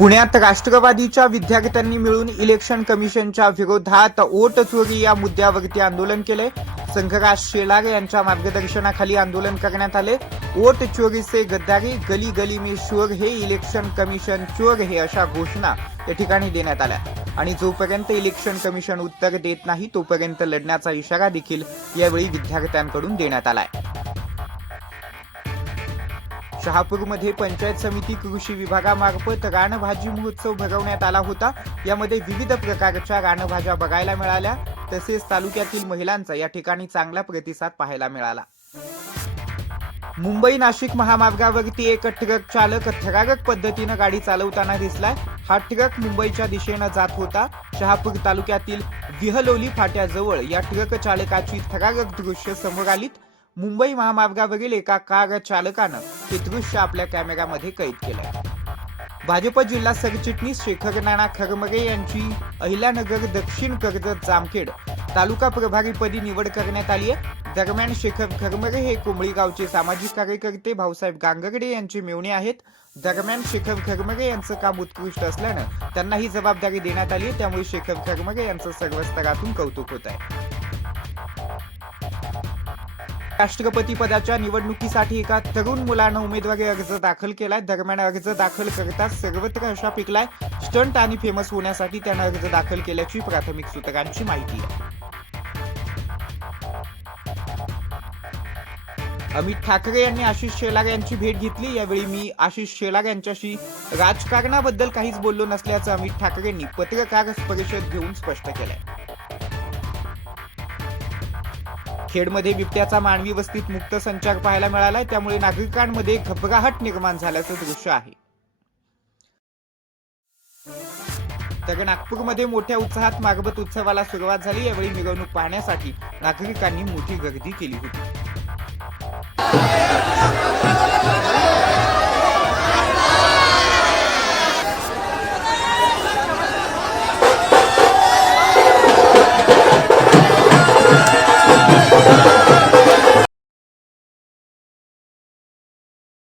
पुण्यात राष्ट्रवादीच्या विद्यार्थ्यांनी मिळून इलेक्शन कमिशनच्या विरोधात ओट चोरी या मुद्द्यावरती आंदोलन केले. संघराज शेलार यांच्या मार्गदर्शनाखाली आंदोलन करण्यात आले. ओट चोरीचे गद्दारी गली गली मी शोर हे इलेक्शन कमिशन चोर हे अशा घोषणा या ठिकाणी देण्यात आल्या. आणि जोपर्यंत इलेक्शन कमिशन उत्तर देत नाही तोपर्यंत लढण्याचा इशारा देखील यावेळी विद्यार्थ्यांकडून देण्यात आला आहे शहापूरमध्ये पंचायत समिती कृषी विभागामार्फत रानभाजी महोत्सव भरवण्यात आला होता. यामध्ये विविध प्रकारच्या रानभाज्या बघायला मिळाल्या तसेच तालुक्यातील महिलांचा या ठिकाणी चांगला प्रतिसाद पाहायला मिळाला. मुंबई नाशिक महामार्गावरती एक ट्रक चालक थरारक पद्धतीनं गाडी चालवताना दिसलाय. हा ट्रक मुंबईच्या दिशेनं जात होता. शहापूर तालुक्यातील विहलोली फाट्याजवळ या ट्रक चालकाची थरारक दृश्य समोर आलीत. मुंबई महामार्गावरील एका कार चालकानं हे दृश्य आपल्या कॅमेऱ्यामध्ये कैद केलंय. भाजप जिल्हा सरचिटणीस शेखर नाना खरमगे यांची अहिल्यानगर दक्षिण कर्जत जामखेड तालुका प्रभारीपदी निवड करण्यात आली आहे. दरम्यान शेखर खरमगे हे कोंबळीगावचे सामाजिक कार्यकर्ते भाऊसाहेब गांगर्डे यांचे मेवणे आहेत. दरम्यान शेखर खरमगे यांचं काम उत्कृष्ट असल्यानं त्यांना ही जबाबदारी देण्यात आली आहे. त्यामुळे शेखर खरमगे यांचं सर्व स्तरातून कौतुक होत आहे. राष्ट्रपती पदाच्या निवडणुकीसाठी एका तरुण मुलानं उमेदवारी अर्ज दाखल केलाय. दरम्यान अर्ज दाखल करताच सर्वत्र अशा पिकलाय. स्टंट आणि फेमस होण्यासाठी त्यानं अर्ज दाखल केल्याची प्राथमिक सूत्रांची माहिती. आहे अमित ठाकरे यांनी आशिष शेलार यांची भेट घेतली. यावेळी मी आशिष शेलार यांच्याशी राजकारणाबद्दल काहीच बोललो नसल्याचं अमित ठाकरेंनी पत्रकार परिषद घेऊन स्पष्ट केलंय. खेडमध्ये बिबट्याचा मानवी वस्तीत मुक्त संचार पाहायला मिळालाय. त्यामुळे नागरिकांमध्ये घबराहट निर्माण झाल्याचं दृश्य आहे. तर नागपूरमध्ये मोठ्या उत्साहात मागबत उत्सवाला सुरुवात झाली. यावेळी मिरवणूक पाहण्यासाठी नागरिकांनी मोठी गर्दी केली होती.